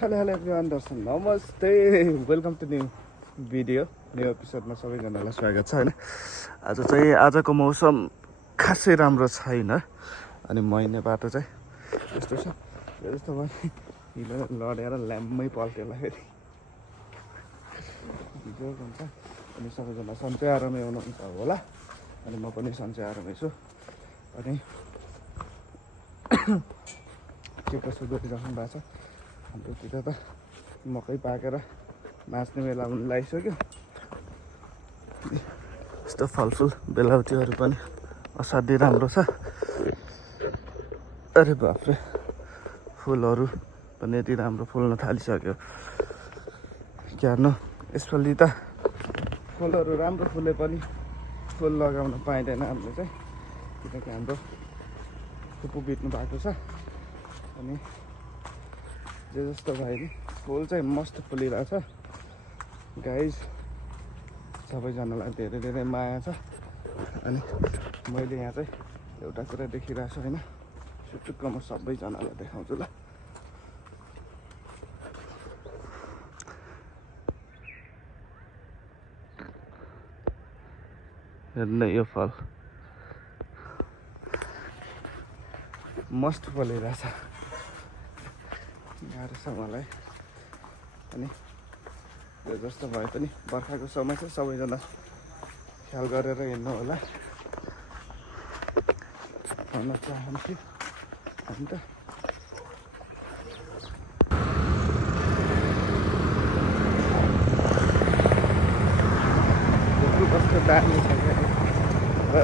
Hello everyone दर्शन नमस्ते welcome to new video new एपिसोडमा सबैजनालाई स्वागत छ होइन। आजको मौसम खासै राम्रो छैन अनि महिने बाटो चाहिँ यस्तो छ जस्तो भयो लडेर ल्याम्मै पल्टेला फेरि बिजोग हुन्छ। अनि सबैजना सन्चै आरामै हुनुहुन्छ होला अनि म पनि सन्चै आरामै छु। अनि के कसो गरिराख्नु भएको छ हाम्रोतिर त मकै पाकेर नाच्ने बेला पनि लागिसक्यो। यस्तो फलफुल बेलाउटीहरू पनि असाध्यै राम्रो छ। अरे बाफ्रे फुलहरू पनि यति राम्रो फुल्न थालिसक्यो क्यार्नु। यसपालि त फुलहरू राम्रो फुले पनि फुल लगाउन पाइँदैन हामीले चाहिँ, किनकि हाम्रो फुपू बित्नु भएको छ। अनि जे जस्तो भयो नि फुल चाहिँ मस्त फुलिरहेछ गाइज। सबैजनालाई धेरै धेरै माया छ। अनि मैले यहाँ चाहिँ एउटा कुरा देखिरहेको छु होइन, सुटुक्क म सबैजनालाई देखाउँछु ल। हेर्नु यो फल मस्त फलिरहेछ, गाह्रो छ मलाई। अनि यो जस्तो भए पनि बर्खाको समय चाहिँ सबैजना ख्याल गरेर हिँड्नु होला भन्न चाहन्छु। अन्त कस्तो दामी छ र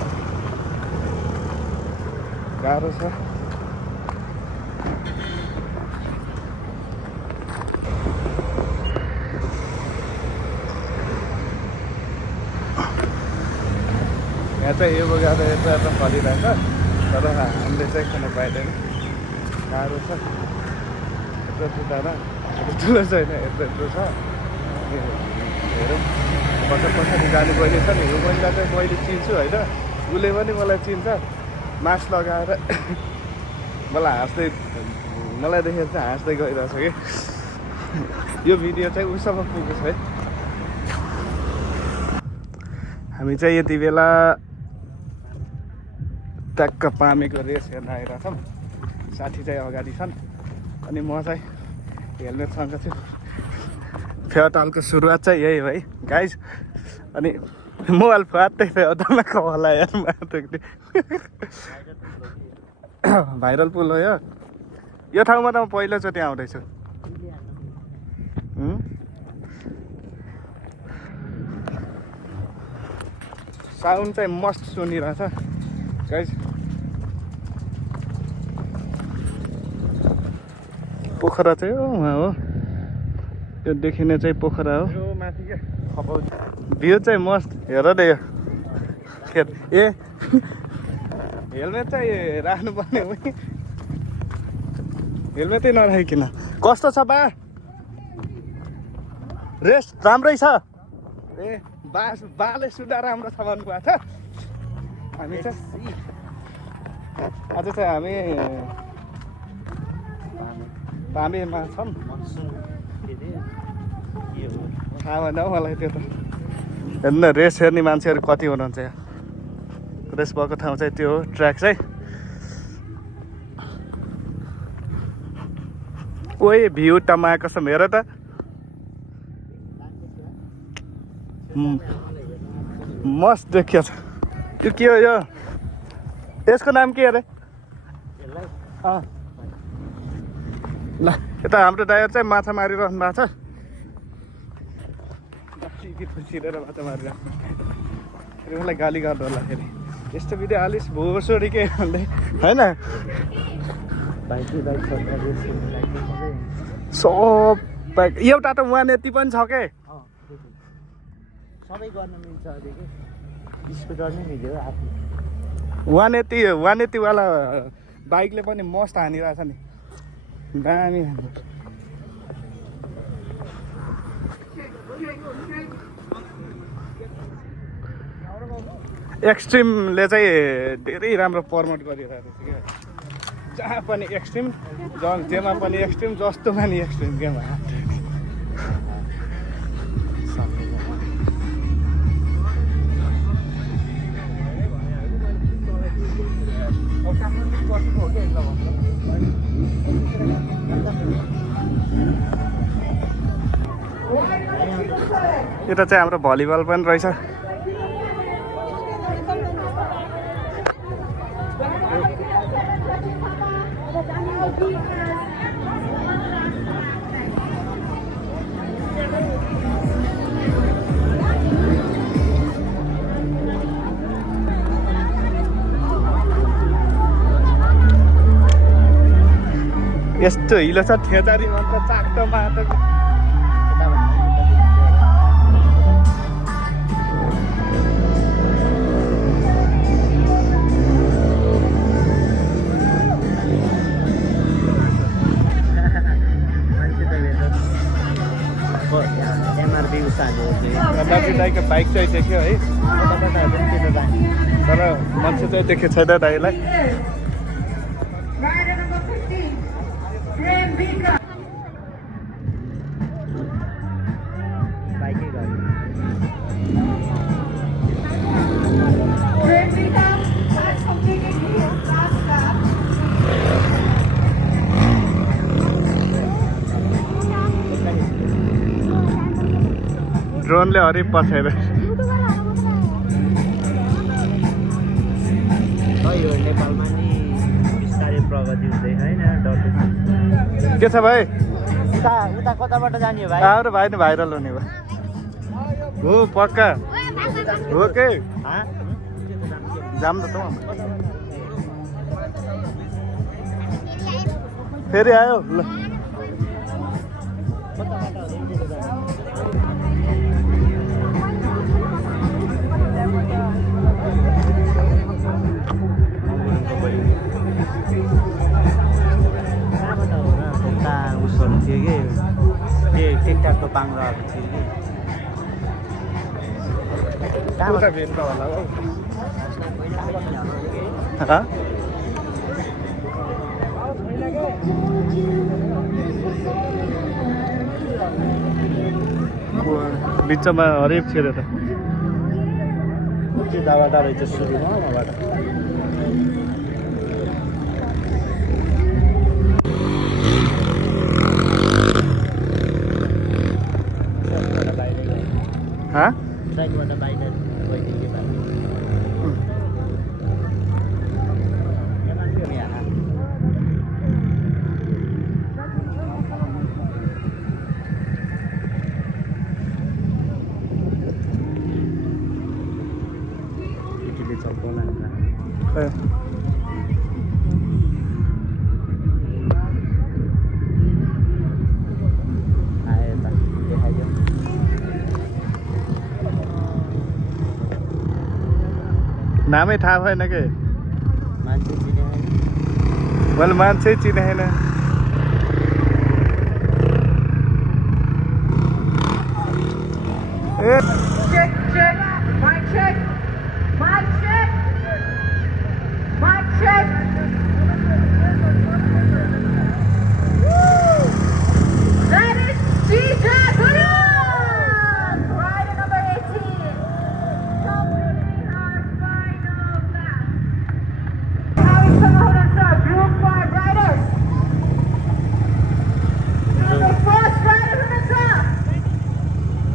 गाह्रो छ। यहाँ चाहिँ यो बगाएर यता फलिरहेछ तर हामीले चाहिँ खान पाइँदैन, गाह्रो छ। यत्रो टुटाएर ठुलो छैन, यत्रो छ। हेरौँ पछाडि जानु पर्ने छ नि। यो महिला चाहिँ मैले चिन्छु होइन, उसले पनि मलाई चिन्छ। मास्क लगाएर मलाई देखेर चाहिँ हाँस्दै गइरहेछ कि यो भिडियो चाहिँ उसँग पुगेछ है। हामी चाहिँ यति बेला ट्याक्क पामेको रेस हेर्न आइरहेछौँ। साथी चाहिँ अगाडि छन् अनि म चाहिँ हेलमेटसँग छु। फेवातालको सुरुवात चाहिँ यही हो है गाइज। अनि मोबाइल फाट्दै फेवातालमा कला यार माटोले भाइरल पुल हो यो ठाउँमा त म पहिलोचोटि आउँदैछु। साउन्ड चाहिँ मस्त सुनिरहेछ गाइज। पोखरा चाहिँ उहाँ हो, यो देखिने चाहिँ पोखरा हो। भ्यू चाहिँ मस्त हेर न यो खेत। ए हेलमेट चाहिँ राख्नुपर्ने हो, हेलमेटै नराखिकन। कस्तो छ बा? रेस्ट राम्रै छ। ए बाले सुधा राम्रो छ भन्नुभएको छ। हामी चाहिँ आज चाहिँ हामी पामेमा छौँ। थाहा भएन हौ मलाई त्यो त। हेर्नु न रेस हेर्ने मान्छेहरू कति हुनुहुन्छ यहाँ। रेस भएको ठाउँ चाहिँ त्यो हो, ट्र्याक चाहिँ। ओए भ्यू टमा कसम हेर त मस्त देखियो छ। यो के हो यो? यसको नाम के अरे? ल यता हाम्रो ड्राइभर चाहिँ माछा मारिरहनु भएको छ। छिरेर माछा मारिरहेको मलाई गाली गर्नु होला फेरि। यस्तो भिडियो हालिस् भोसोडी के भन्दै होइन। सब एउटा त 180 पनि छ के। सबै गर्न मिल्छ अलिकति स्पिडर नै मिल्यो आफू। 180 वाला बाइकले पनि मस्त हानिरहेछ नि, दामी। एक्सट्रिमले चाहिँ धेरै राम्रो प्रमोट गरिरहेको छ क्या। जहाँ पनि एक्सट्रिम जेमा पनि एक्सट्रिम जस्तोमा नि एक्सट्रिम गेम यता चाहिँ हाम्रो भलिबल पनि रहेछ यस्तो हिलो छ ठेचारी अन्त चाक्टो माटो एमआरपी उसाले दाइको बाइक चाहिँ देख्यो है तर मान्छे चाहिँ देखेको छैन दाइलाई बाइकै गयो ड्रोनले हरिप पछाएर यो नेपालमा नि बिस्तारै प्रगति हुँदैन होइन डर के छ भाइ उता उता कताबाट जाने हो भाइ हाम्रो भाइ नि भाइरल हुने भयो हो पक्का हो के जाम त फेरि आयो ल उसहरू थियो कि त्यो टिकटकको पाङ्राहरू थियो कि बिचमा हरेक थियो र त त्यो दावा रहेछ सुरुमा उहाँबाट साइडबाट बाहिर गइदियो केटीले चप्पल नामै थाहा भएन के मान्छे चिने मैले मान्छे चिनेन ए Check, check, mic check, mic check, mic check. Woo! That is DJ Gurun! Rider number 18. Completing our final lap. Having some of our Group 5 riders. The first rider from the top.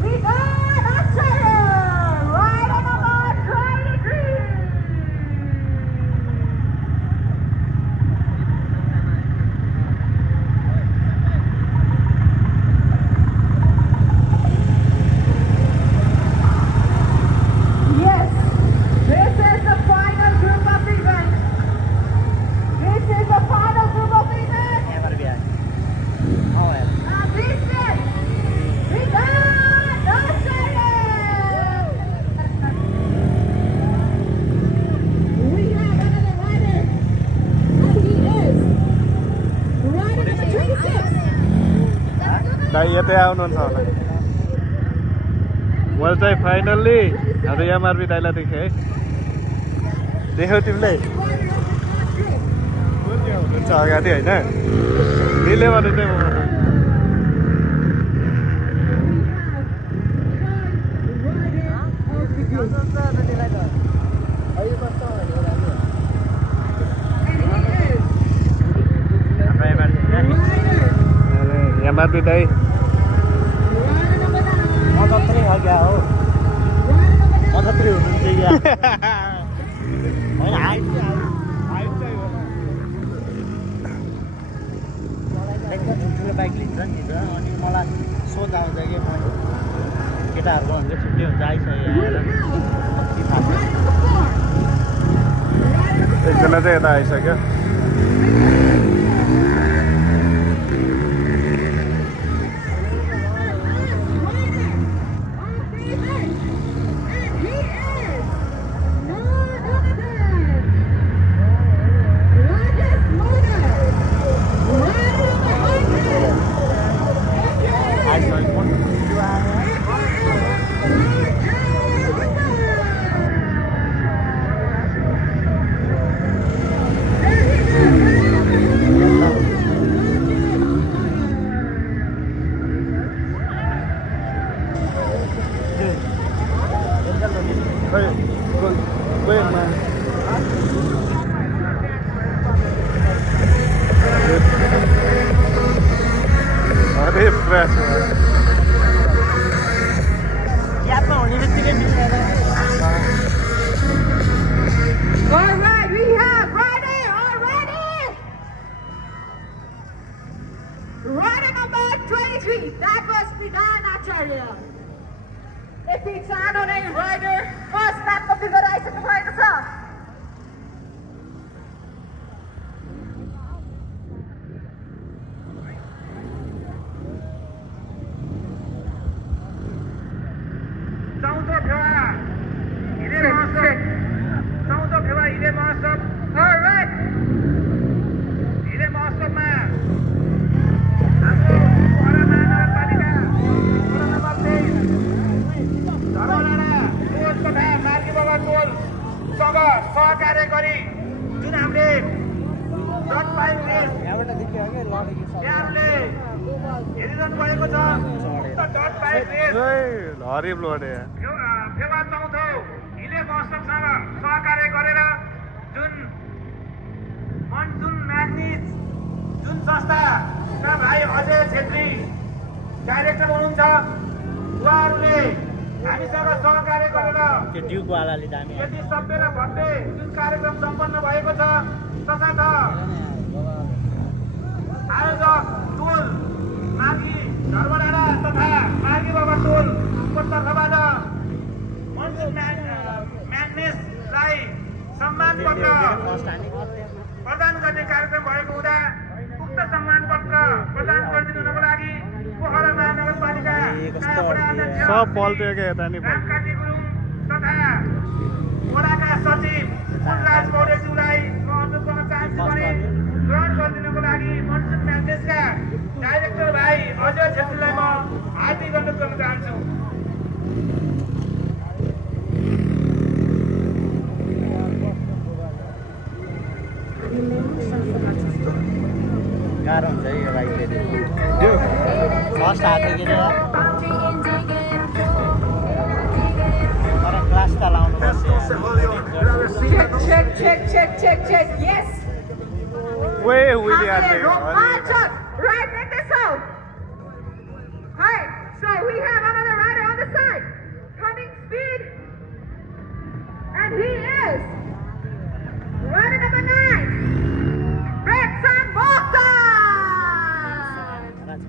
We got rider number 23. Yes, this is the final group of event. This is the final group of event. यहाँबाट बिहा And this is we got We have another rider, and he is rider number 26. दाइ यतै आउनुहुन्छ होला मैले चाहिँ finally हाम्रो MRP दाइलाई देखेँ है देख्यौ तिमीले हुन्छ अगाडि होइन मिल्यो भने चाहिँ एमआरपी दाइ मजत्रै हो क्या हो मजत्रै हुनुहुन्छ क्या होइन हाइट एकदम ठुल्ठुलो बाइक लिन्छ नि त अनि मलाई सोच आउँछ कि म केटाहरूको हुन्छ छुट्टै हुन्छ आइसक्यो आएर के थाहा छ एकजना चाहिँ यता आइसक्यो यादमा हुने बित्तिकै मिल्दैन All right, we have Rider already. Rider number 23. That was Pradhan Acharya. If we turn on a rider, first lap of the race at the right of the All right. सहकार्य गरी जुन हामीले डट बाइक रेस यहाँबाट देखियो कि लडेको छ यहाँले हेरिरहनु भएको छ डट बाइक रेस हरिब लोडे फेवा 14 हिले महोत्सवसँग सहकार्य गरेर जुन मनसुन म्याग्निज जुन संस्थाका भाइ अजय छेत्री डाइरेक्टर हुनुहुन्छ उहाँहरूले हामीसँग सहकार्य गरेर त्यो ड्युकवालाले दामी यति सभ्य र भव्य जुन कार्यक्रम सम्पन्न भएको छ तसर्थ आयोजक टोल माघी धर्मडाँडा तथा माघी बाबा टोलको तर्फबाट मनसुन म्याग्नेसलाई सम्मान पत्र प्रदान गर्ने कार्यक्रम भएको हुँदा उक्त सम्मान पत्र प्रदान गरिदिनुको लागि पोखरा महानगरपालिका सब पल्ट्यो क्या यता नि रामकाजी गुरुङ तथा वडाका सचिव फुलराज पौडेलज्यूलाई म अनुरोध गर्न चाहन्छु भने ग्रहण गरिदिनुको लागि मनसुन म्याग्नेसका डाइरेक्टर भाइ अजय छेत्रीलाई म हार्दिक अनुरोध गर्न चाहन्छु गाह्रो हुन्छ है यो बाइक फेरि फर्स्ट हातेको तर ग्लास त लाउनु पर्छ Check. Yes. वे हुइली आते Romanchak. Right, let this out. Hi. So we have another rider on the side. Coming speed. And he is rider number 9. Betsan Bogdan. That's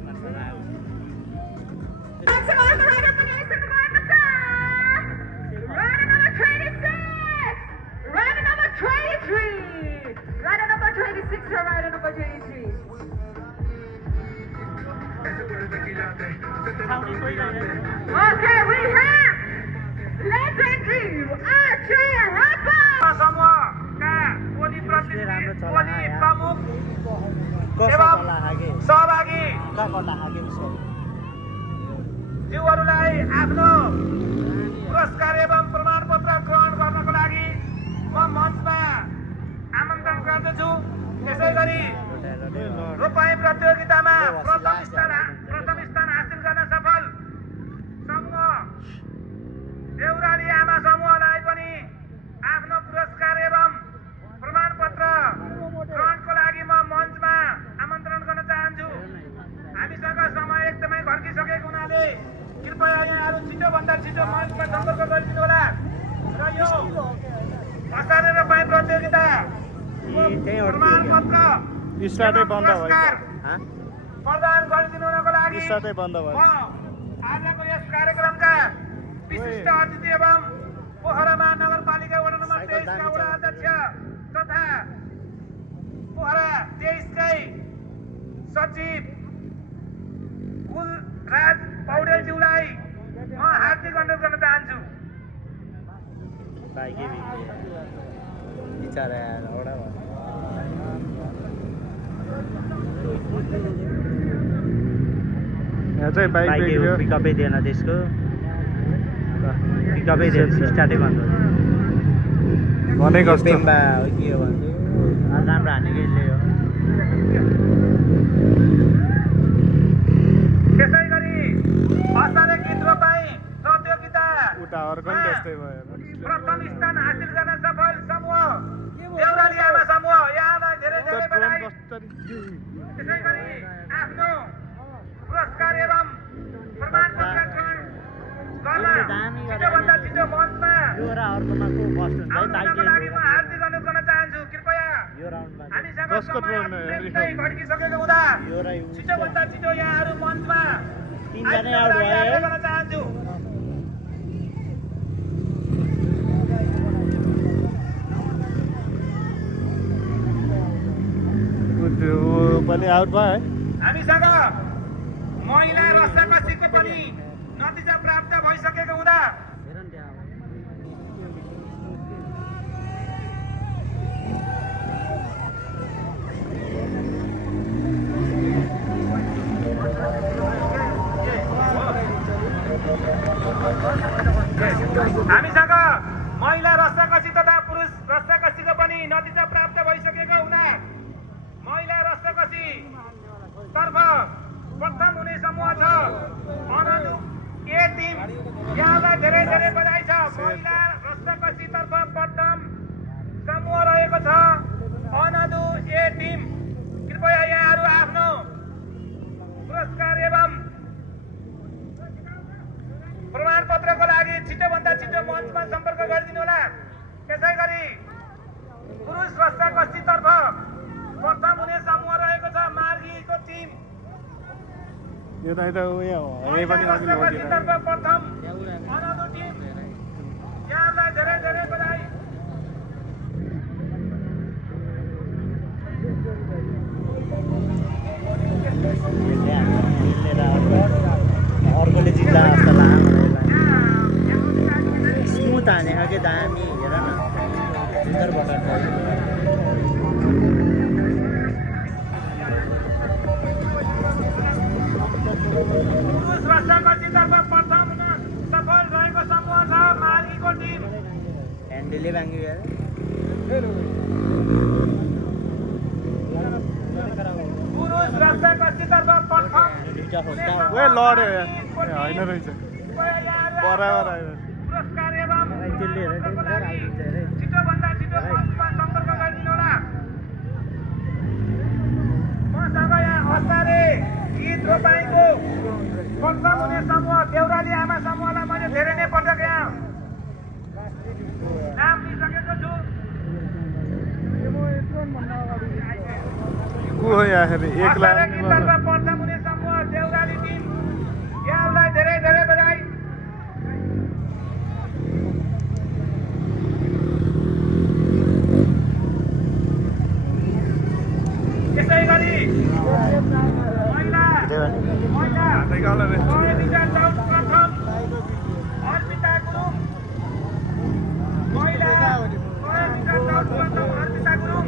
another rider for the rider number 26. Rider number 23. Rider number 26 or rider number 23. Okay, we have legendary Archer Rapper. समूहका टोली प्रतिनिधि टोली प्रमुख एवं सहभागी ज्यूहरूलाई आफ्नो पुरस्कार एवं प्रमाणपत्र ग्रहण गर्नको लागि म मञ्चमा आमन्त्रण गर्दछु त्यसै गरी रोपाई प्रतियोगितामा प्रथम स्थान हासिल गर्न सफल समूह देउराली आमा समूहलाई पनि आफ्नो पुरस्कार एवं प्रमाणपत्र ग्रहणको लागि म मञ्चमा आमन्त्रण गर्न चाहन्छु। हामीसँग समय एकदमै घर्किसकेको हुनाले कृपया यहाँहरू छिटोभन्दा छिटो मञ्चमा सम्पर्क गरिदिनु होला र यो असारे रोपाई प्रतियोगिता प्रमाणपत्र स्टार्टै बन्द भयो प्रदान गरिदिनुको लागि स्टार्टै बन्द भयो। म आजको यस कार्यक्रमका विशिष्ट अतिथि एवं पोखरा महानगरपालिका वडा नम्बर 23 का वडा अध्यक्ष तथा पोखरा 23 कै सचिव कुलराज पौडेलज्यूलाई म हार्दिक अनुरोध गर्न चाहन्छु। बाइकै बिचरा यार एउटा यहाँ चाहिँ बाइक पिकअपै दिएन त्यसको पिकअपै दिएन स्टार्टै बन्द भनेको जस्तो पेम्बा के हो भन्छु राम्रो हानेको यसले हो। त्यसै गरी असारे गीत रोपाई प्रतियोगिता उता अर्को नि त्यस्तै भयो प्रथम स्थान हासिल गर्न सफल समूह देउराली आमा समूह यहाँलाई धेरै धेरै बधाई। त्यसै गरी आफ्नो पुरस्कार एवं प्रमाणपत्र ग्रहण गर्न छिटोभन्दा छिटो मञ्चमा यो र अर्कोमा को फर्स्ट हुन्छ है आउनको लागि म हार्दिक अनुरोध गर्न चाहन्छु। कृपया यो राउन्डमा हामीसँग कसको समय turn हो? अत्यन्तै घड्किसकेको हुँदा यो र यो छिटोभन्दा छिटो यहाँहरू मञ्चमा तीनजना आउट भयो है। गर्न चाहन्छु। त्यो पनि आउट भयो है हामीसँग महिला रस्साकसीको पनि नतिजा प्राप्त भइसकेको हुँदा हामीसँग महिला रस्साकसी तथा पुरुष रस्साकसीको पनि नतिजा प्राप्त भइसकेको हुँदा महिला रस्साकसी तर्फ प्रथम हुने समूह छ अननु ए टिम। यहाँलाई धेरै धेरै बधाई छ। महिला रस्साकसी तर्फ प्रथम समूह रहेको छ अननु ए टिम। कृपया यहाँहरू आफ्नो पुरस्कार एवं प्रमाणपत्रको लागि छिटोभन्दा छिटो मञ्चमा सम्पर्क गरिदिनु होला। त्यसै गरी पुरुष रस्साकसी तर्फ प्रथम हुने समूह रहेको छ मार्गीको टिम। यो त उयो हो यही पनि अघिल्लो रस्साकसी तर्फ प्रथम अननु टिम। यहाँलाई धेरै धेरै बधाई। अर्कोले जित्दा जस्तो लाग्यो स्मुथ हानेको के दामी हेर न सुन्दर बटार पुरुष रस्साकसीतर्फ प्रथम हुन सफल रहेको समूह छ मार्गीको टिम। ह्यान्डलले भाङ्ग्यो यार पुरुष रस्साकसीतर्फ प्रथम दुईटा खोज्दा ओए लड्यो यार होइन रहेछ बराबर आयो पुरस्कार एवं त्यसले हेर छिटोभन्दा छिटो मञ्चमा सम्पर्क गरिदिनु होला। मसँग यहाँ असारे गीत रोपाईको प्रथम हुने समूह देउराली आमा समूहलाई मैले धेरै नै पटक यहाँ नाम लिइसकेको छु। को हो यहाँ एक लाख असारे गीततर्फ प्रथम हुने समूह देउराली टिम। यहाँलाई धेरै धेरै बधाई। त्यसै गरी महिला सयमिटर दौड प्रथम अर्पिता गुरुङ। महिला 100 मिटर दौड प्रथम अर्पिता गुरुङ।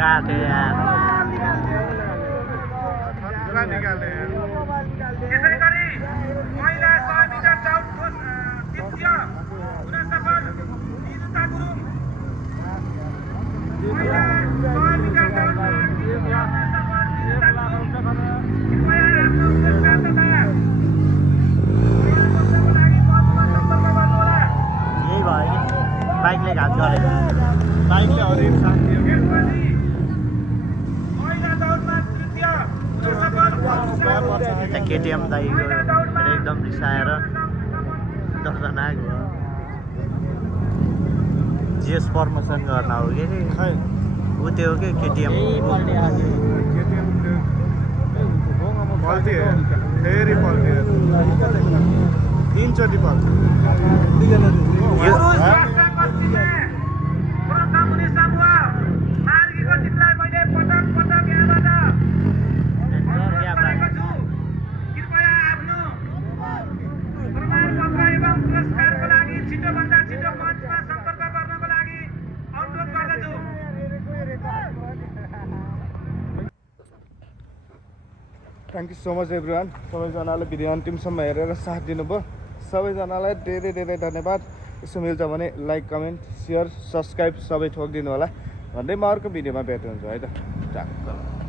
काट्यो यार त्यसै गरी महिला 100 मिटर दौड द्वितीय हुन सफल निरुता यही भयो कि बाइकले घात गरे बाइकले हरेक साथ दियो यता केटिएम दाइको एकदम रिसाएर दर्दनाक भयो जिएस प्रमोसन गर्न हो कि खै ऊ त्यो हो कि केटिएम पल्टियो फेरि पल्टियो 3 चोटि पल्टियो thank you so much everyone सबैजनाले भिडियो अन्तिमसम्म हेरेर साथ दिनुभयो सबैजनालाई धेरै धेरै धन्यवाद यसो मिल्छ भने लाइक कमेन्ट सेयर सब्सक्राइब सबै ठोकिदिनु होला भन्दै म अर्को भिडियोमा भेट हुन्छ है त